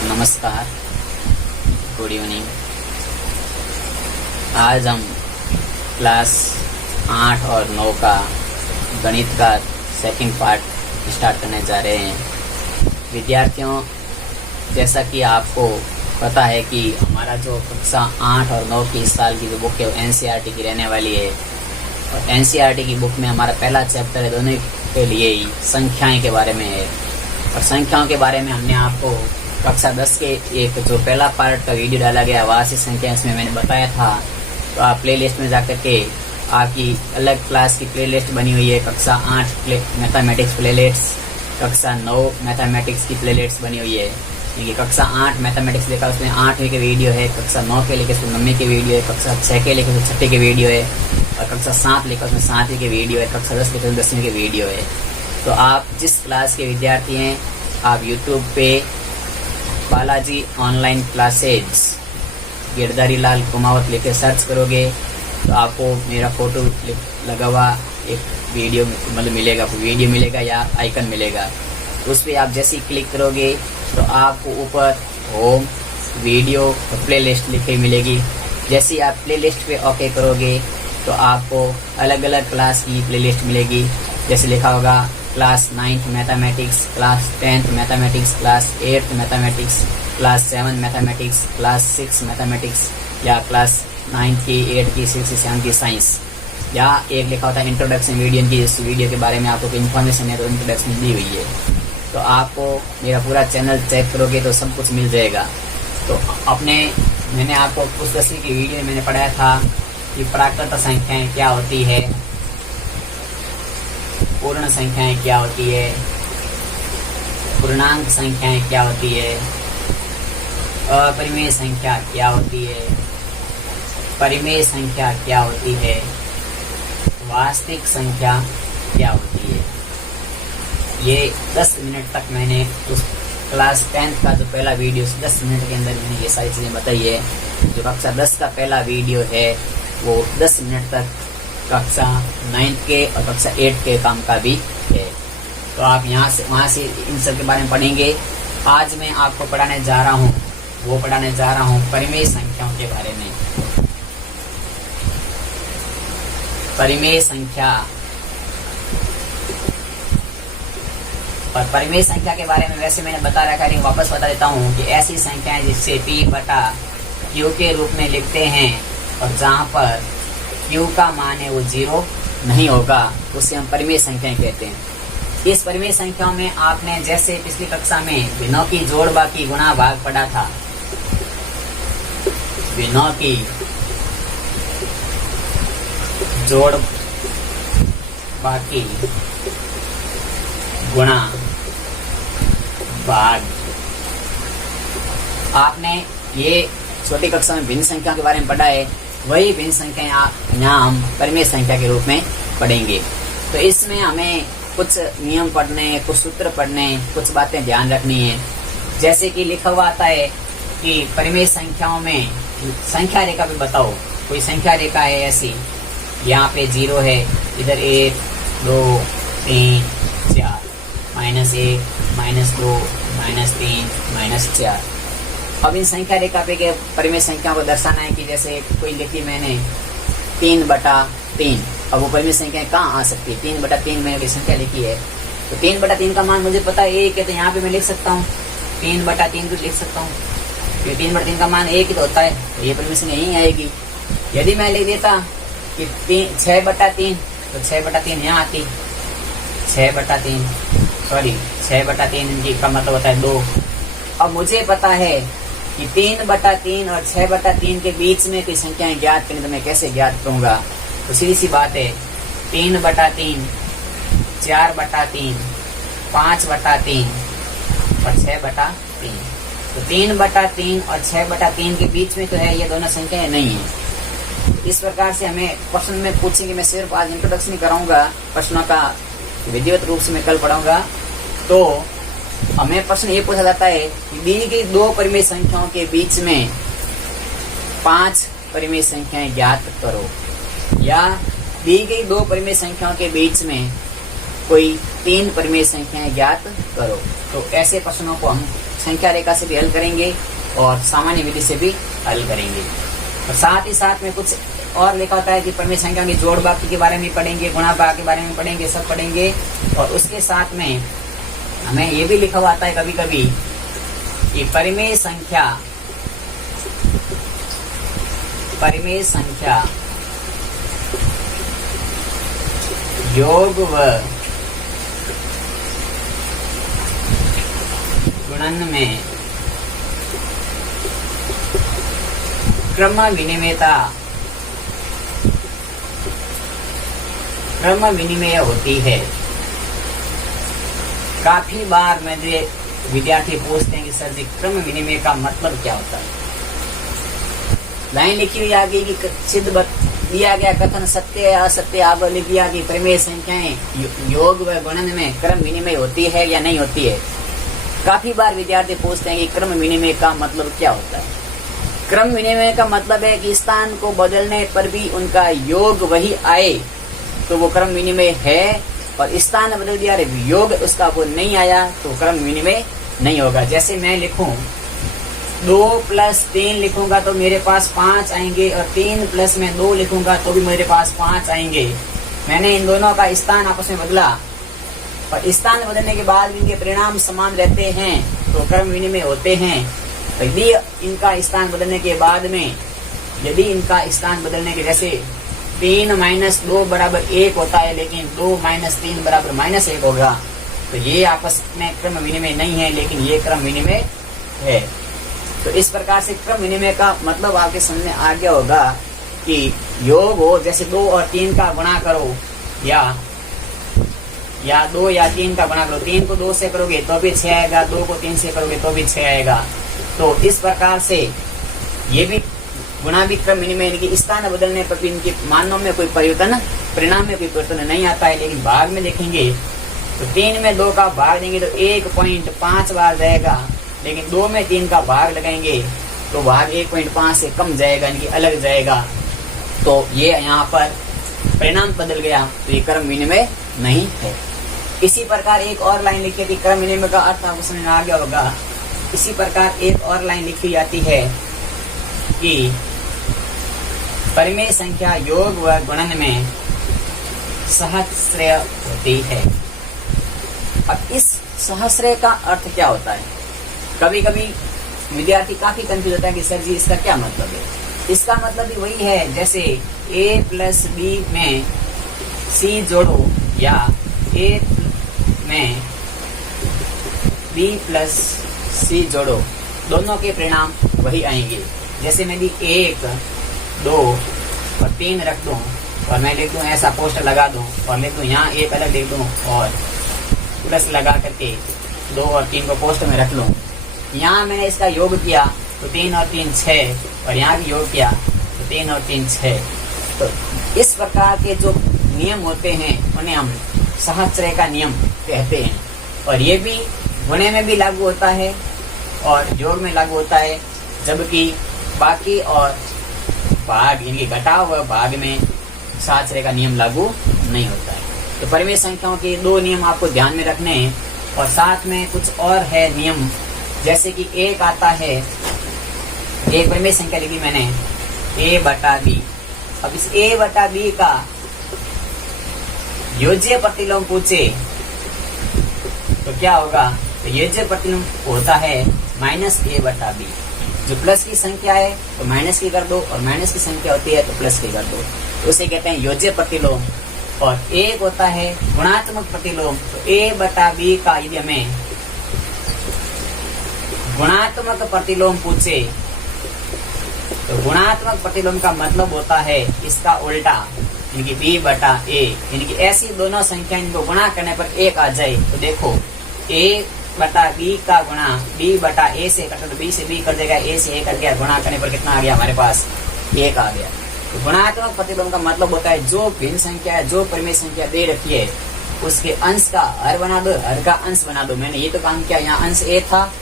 नमस्कार, good evening. आज हम क्लास 8 और 9 का गणित का सेकंड पार्ट स्टार्ट करने जा रहे हैं। विद्यार्थियों, जैसा कि आपको पता है कि हमारा जो कक्षा 8 और 9 की इस साल की जो बुक है वो एनसीईआरटी की रहने वाली है। और एनसीईआरटी की बुक में हमारा पहला चैप्टर है दोनों के लिए ही संख्याएं के बारे में है। और संख्याओं के बारे में हमने आपको कक्षा 10 के एक जो पहला पार्ट का वीडियो डाला गया वार्षिक संख्या, इसमें मैंने बताया था। तो आप प्लेलिस्ट में जाकर के आपकी अलग क्लास की प्लेलिस्ट बनी हुई है। कक्षा 8 मैथमेटिक्स प्लेलिस्ट, कक्षा 9 मैथमेटिक्स की प्लेलिस्ट बनी हुई है। क्योंकि कक्षा 8 मैथमेटिक्स लेकर उसमें 8वीं के वीडियो है, कक्षा 9 के लेकर उसमें 9वीं के वीडियो है, कक्षा 6 के लेकर 6वीं के वीडियो है, और कक्षा 7 लेकर उसमें 7वीं के वीडियो है, कक्षा 10 लेकर 10वीं के वीडियो है। तो आप जिस क्लास के विद्यार्थी हैं, आप यूट्यूब पे बालाजी ऑनलाइन क्लासेज गिरधारी लाल कुमावत लेके सर्च करोगे तो आपको मेरा फोटो लगा हुआ एक वीडियो मतलब मिलेगा, वीडियो मिलेगा या आइकन मिलेगा। उस पर आप जैसे ही क्लिक करोगे तो आपको ऊपर होम, वीडियो और प्ले लिस्ट लिखी मिलेगी। जैसे ही आप प्ले लिस्ट पे ओके करोगे तो आपको अलग अलग क्लास की प्ले लिस्ट मिलेगी। जैसे लिखा होगा class 9th mathematics, class 10th mathematics, class 8th mathematics, class 7 mathematics, class 6 mathematics, या क्लास 9 की, 8 की, 6 की, 7 की साइंस। या एक लिखा होता है इंट्रोडक्शन वीडियो की, इस वीडियो के बारे में आपको इन्फॉर्मेशन है तो इंट्रोडक्शन दी हुई है। तो आपको मेरा पूरा चैनल चेक करोगे तो सब कुछ मिल जाएगा। तो मैंने आपको उस 10वीं की वीडियो में मैंने पढ़ाया था कि प्राकृत संख्याएं क्या होती है, पूर्ण संख्याएं क्या होती है, पूर्णांक संख्याएं क्या होती है, अपरिमेय संख्या क्या होती है, परिमेय संख्या क्या होती है, वास्तविक संख्या क्या होती है। ये 10 मिनट तक मैंने उस क्लास 10th का जो पहला वीडियो 10 मिनट के अंदर मैंने ये सारी चीज़ें बताई है। जो कक्षा 10 का पहला वीडियो है वो 10 मिनट तक कक्षा 9th के और कक्षा 8 के काम का भी है। तो आप वहाँ से इन सब के बारे में पढ़ेंगे। आज मैं आपको पढ़ाने जा रहा हूँ परिमेय संख्याओं के बारे में। परिमेय संख्या, और परिमेय संख्या के बारे में वैसे मैंने बता रखा है, वापस बता देता हूँ कि ऐसी संख्याएं जिससे P बटा Q के रूप में लिखते हैं और जहाँ पर Q का मान है वो 0 नहीं होगा, उसे हम परिमेय संख्याएं कहते हैं। इस परिमेय संख्याओं में आपने जैसे पिछली कक्षा में भिन्नों की जोड़ बाकी गुणा भाग पढ़ा था। भिन्नों की जोड़ बाकी गुणा भाग, आपने ये छोटी कक्षा में भिन्न संख्या के बारे में पढ़ा है। वही भिन्न संख्या यहाँ हम परिमेय संख्या के रूप में पढ़ेंगे। तो इसमें हमें कुछ नियम पढ़ने, कुछ सूत्र पढ़ने, कुछ बातें ध्यान रखनी है। जैसे कि लिखा हुआ आता है कि परिमेय संख्याओं में संख्या रेखा पे बताओ, कोई संख्या रेखा है ऐसी, यहाँ पे 0 है, इधर 1 2 3 4, -1 -2 -3 -4। अब इन संख्या रेखा पे के परिमेय संख्या को दर्शाना है कि जैसे कोई लिखी मैंने 3/3। अब वो परिमेय संख्या कहाँ आ सकती है? 3/3 मैंने कोई संख्या लिखी है तो 3/3 का मान मुझे पता है 1 है, तो यहाँ पे मैं लिख सकता हूँ 3/3 को लिख सकता हूँ। तो 3/3 का मान 1 ही तो होता है, तो ये परिमेय संख्या यही आएगी। यदि मैं लिख देता कि 6/3 तो 6/3 यहाँ आती, 6/3 का मतलब होता है 2। अब मुझे पता है कि 3/3 और 6/3 के बीच में कोई संख्याएं ज्ञात करें तो मैं कैसे ज्ञात करूंगा? तो सीधी सी बात है, 3/3, 4/3, 5/3 और 6/3। तो 3/3 और 6/3 के बीच में तो है, ये दोनों संख्याएं नहीं है। इस प्रकार से हमें प्रश्न में पूछेंगे। मैं सिर्फ आज इंट्रोडक्शन ही कराऊंगा, प्रश्नों का विधिवत रूप से मैं कल पढ़ाऊंगा। तो हमें प्रश्न ये पूछा जाता है कि दी गई 2 परिमेय संख्याओं के बीच में 5 परिमेय संख्याएं ज्ञात करो, या दी गई 2 परिमेय संख्याओं के बीच में कोई 3 परिमेय संख्याएं ज्ञात करो। तो ऐसे प्रश्नों को हम संख्या रेखा से भी हल करेंगे और सामान्य विधि से भी हल करेंगे। और साथ ही साथ में कुछ और लिखा होता है कि परिमेय संख्या की जोड़ बाकी के बारे में पढ़ेंगे, गुणा भाग के बारे में पढ़ेंगे, सब पढ़ेंगे। और उसके साथ में हमें ये भी लिखा हुआ आता है कभी कभी कि परिमेय संख्या योग व गुणन में क्रम विनिमय होती है। काफी बार मेरे विद्यार्थी पूछते हैं कि सर जी क्रम विनिमय का मतलब क्या होता है। लाइन लिखी हुई आगे की सिद्ध दिया गया कथन सत्य या असत्य आगे लिख दिया कि परिमेय संख्याएं योग व गुणन में क्रम विनिमय होती है या नहीं होती है। काफी बार विद्यार्थी पूछते हैं कि क्रम विनिमय का मतलब क्या होता है। क्रम विनिमय का मतलब है कि स्थान को बदलने पर भी उनका योग वही आए तो वो क्रम विनिमय है, और स्थान बदल दिया योग उसका वो नहीं आया तो क्रम विनिमय नहीं होगा। जैसे मैं लिखूं 2 + 3 लिखूंगा तो मेरे पास 5 आएंगे, और 3 + 2 लिखूंगा तो भी मेरे पास 5 आएंगे। मैंने इन दोनों का स्थान आपस में बदला, और स्थान बदलने के बाद इनके परिणाम समान रहते हैं तो क्रम विनिमय होते हैं। यदि इनका स्थान बदलने के बाद में जैसे 3 - 2 = 1 होता है, लेकिन 2 - 3 = -1 होगा, तो ये आपस में क्रम विनिमय नहीं है, लेकिन ये क्रम विनिमय है। तो इस प्रकार से क्रम विनिमय का मतलब आपके सामने आ गया होगा कि योग हो, जैसे 2 और 3 का गुणा करो, या 2 या 3 का गुणा करो। 3 को 2 से करोगे तो भी 6 आएगा, 2 को 3 से करोगे तो भी 6 आएगा। तो इस प्रकार से ये भी गुणा भी क्रम विनिमय, यानी कि स्थान बदलने पर भी इनके मानों में कोई परिवर्तन, परिणाम में कोई परिवर्तन नहीं आता है। लेकिन भाग में देखेंगे तो 3 में 2 का भाग देंगे तो 1.5 बार जाएगा, लेकिन 2 में 3 का भाग लगाएंगे तो भाग 1.5 से कम जाएगा, यानी कि अलग जाएगा। तो ये यहाँ पर परिणाम बदल गया, तो ये क्रम विनिमय नहीं है। इसी प्रकार एक और लाइन लिखी थी, क्रम विनिमय का अर्थ आपको समझ में आ गया होगा। इसी प्रकार एक और लाइन लिखी जाती है कि परिमेय संख्या योग व गुणन में सहस्रेय होती है। अब इस सहस्रेय का अर्थ क्या होता है? कभी कभी विद्यार्थी काफी कंफ्यूज होता है कि सर जी इसका क्या मतलब है। इसका मतलब भी वही है, जैसे a + b में c जोड़ो या a में b + c जोड़ो, दोनों के परिणाम वही आएंगे। जैसे मैं भी 1, 2 और 3 रख दूं और मैं लिख दूं ऐसा पोस्टर लगा दूं और लिख दूं यहाँ 1 अलग लिख दूं और प्लस लगा करके 2 और 3 को पोस्टर में रख लूं। यहाँ मैंने इसका योग किया तो 3 और 3 6, और यहाँ भी योग किया तो 3 और 3 6। तो इस प्रकार के जो नियम होते हैं उन्हें हम सहस्रेय का नियम कहते हैं। और ये भी गुणे में भी लागू होता है और योग में लागू होता है, जबकि बाकी और भाग इनके घटाव व भाग में सहस्रेय का नियम लागू नहीं होता है। तो परिमेय संख्याओं के 2 नियम आपको ध्यान में रखने हैं, और साथ में कुछ और है नियम, जैसे कि एक आता है, एक परिमेय संख्या लिखी मैंने a/b। अब इस a/b का योज्य प्रतिलोम पूछे तो क्या होगा? तो योज्य प्रतिलोम होता है -a/b। जो प्लस की संख्या है तो माइनस की कर दो, और माइनस की संख्या होती है तो प्लस की कर दो, तो उसे कहते हैं योज्य प्रतिलोम। और एक होता है गुणात्मक प्रतिलोम। तो a/b का यदि हमें गुणात्मक प्रतिलोम पूछे तो गुणात्मक प्रतिलोम का मतलब होता है इसका उल्टा, यानी कि b/a, यानी कि ऐसी दोनों संख्या इनको गुणा करने पर 1 आ जाए। तो देखो a/b का गुणा b/a से करते तो b से b कर देगा, a से a कर गया, गुणा करने पर कितना आ गया हमारे पास? 1 आ गया। तो गुणात्मक प्रतिलोम का मतलब होता है जो भिन्न संख्या है, जो परिमेय संख्या दे रखी है उसके अंश का हर बना दो, हर का अंश बना दो। मैंने ये तो काम किया, यहाँ अंश a था,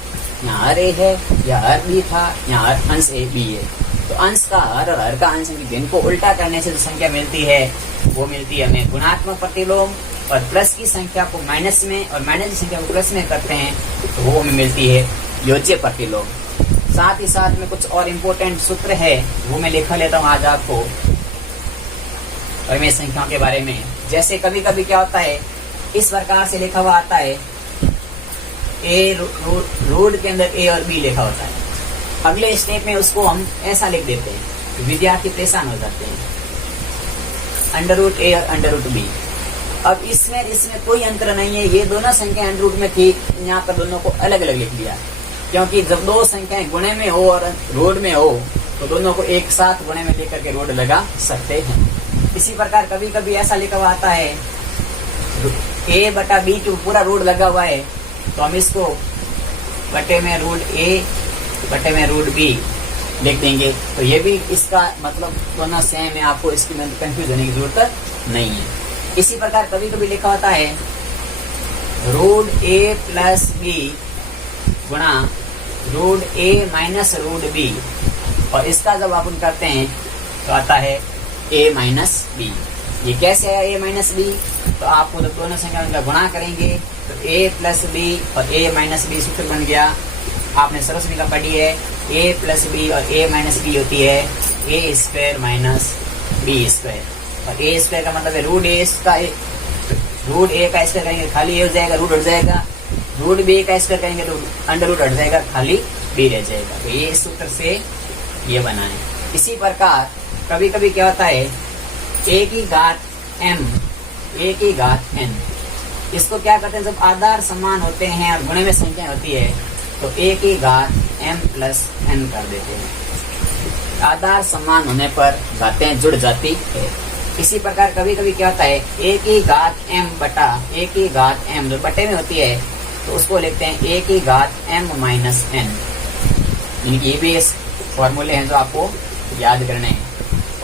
यहाँ हर a है, या हर b था, यहाँ हर अंश a b है। तो अंश का हर और हर का अंश जिनको उल्टा करने से जो संख्या मिलती है वो मिलती है हमें गुणात्मक प्रतिलोम। और प्लस की संख्या को माइनस में और माइनस की संख्या को प्लस में करते हैं तो वो हमें मिलती है योज्य प्रतिलोम। साथ ही साथ में कुछ और इम्पोर्टेंट सूत्र है वो मैं लिखा लेता हूँ आज आपको परिमेय संख्याओं के बारे में। जैसे कभी कभी क्या होता है, इस प्रकार से लिखा हुआ आता है, ए रूट के अंदर ए और बी लिखा होता है। अगले स्टेप में उसको हम ऐसा लिख देते हैं, विद्यार्थी परेशान हो जाते हैं, अंडर रूट ए और अंडर रूट बी। अब इसमें कोई अंतर नहीं है, ये दोनों संख्याएं अंडर रूट में थी, यहाँ पर दोनों को अलग अलग लिख दिया, क्योंकि जब दो संख्याएं गुणे में हो और रोड में हो तो दोनों को एक साथ गुणे में लेकर के रोड लगा सकते हैं। इसी प्रकार कभी कभी ऐसा लिखा हुआ आता है, ए बटा बी जो पूरा रोड लगा हुआ है, तो हम इसको बटे में रूट ए बटे में रूट बी लिख देंगे। तो ये भी इसका मतलब दोनों सेम है, आपको इसकी कंफ्यूज होने की जरूरत नहीं है। इसी प्रकार कभी कभी लिखा होता है रूट ए प्लस बी गुणा रूट ए माइनस रूट बी, और इसका जब अपन करते हैं तो आता है ए माइनस बी। ये कैसे है ए माइनस बी? तो आपको जब दोनों संख्या का गुणा करेंगे तो ए प्लस बी और ए माइनस बी सूत्र बन गया। आपने सरस्वती का पढ़ी है, ए प्लस बी और ए माइनस बी होती है ए स्क्वायर माइनस बी स्क्वायर, और ए स्क्वायर का मतलब है रूट ए का स्क्वायर करेंगे खाली ए हो जाएगा, रूट हट जाएगा, रूट बी का स्क्वायर करेंगे तो अंडर रूट हट जाएगा, खाली बी रह जाएगा। तो ये सूत्र से ये बना है। इसी प्रकार कभी कभी क्या होता है, ए की घात m ए की घात n, इसको क्या करते हैं, जब आधार समान होते हैं और गुणे में संख्या होती है तो ए की घात m प्लस n कर देते हैं। आधार समान होने पर घातें जुड़ जाती है। इसी प्रकार कभी कभी क्या होता है, ए की घात m बटा ए की घात m जो बटे में होती है तो उसको लिखते हैं ए की घात m माइनस n। ये भी फॉर्मूले हैं जो आपको याद करने हैं।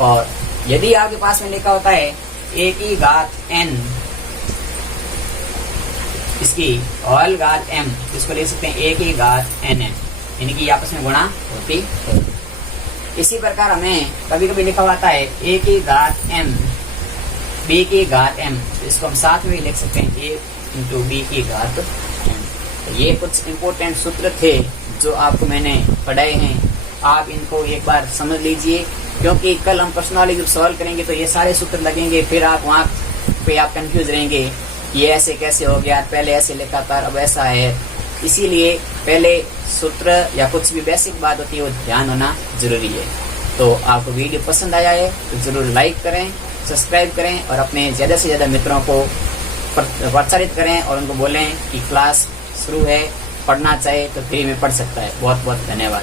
और यदि आपके पास में लिखा होता है ए की घात n, इसकी होल घात m, इसको लिख सकते हैं ए की घात nm, यानी कि आपस में गुणा होती है। इसी प्रकार हमें कभी कभी लिखा होता है ए की घात m b की घात m, तो इसको हम साथ में भी लिख सकते हैं a इंटू बी की घात m। तो ये कुछ इम्पोर्टेंट सूत्र थे जो आपको मैंने पढ़ाए हैं, आप इनको एक बार समझ लीजिए, क्योंकि कल हम प्रश्नावली जब सॉल्व करेंगे तो ये सारे सूत्र लगेंगे, फिर आप वहाँ पे आप कंफ्यूज रहेंगे, ये ऐसे कैसे हो गया, पहले ऐसे लिखा था अब ऐसा है। इसीलिए पहले सूत्र या कुछ भी बेसिक बात होती है वो ध्यान होना जरूरी है। तो आपको वीडियो पसंद आया है तो जरूर लाइक करें, सब्सक्राइब करें और अपने ज़्यादा से ज़्यादा मित्रों को प्रोत्साहित करें और उनको बोलें कि क्लास शुरू है, पढ़ना चाहे तो फ्री में पढ़ सकता है। बहुत बहुत धन्यवाद।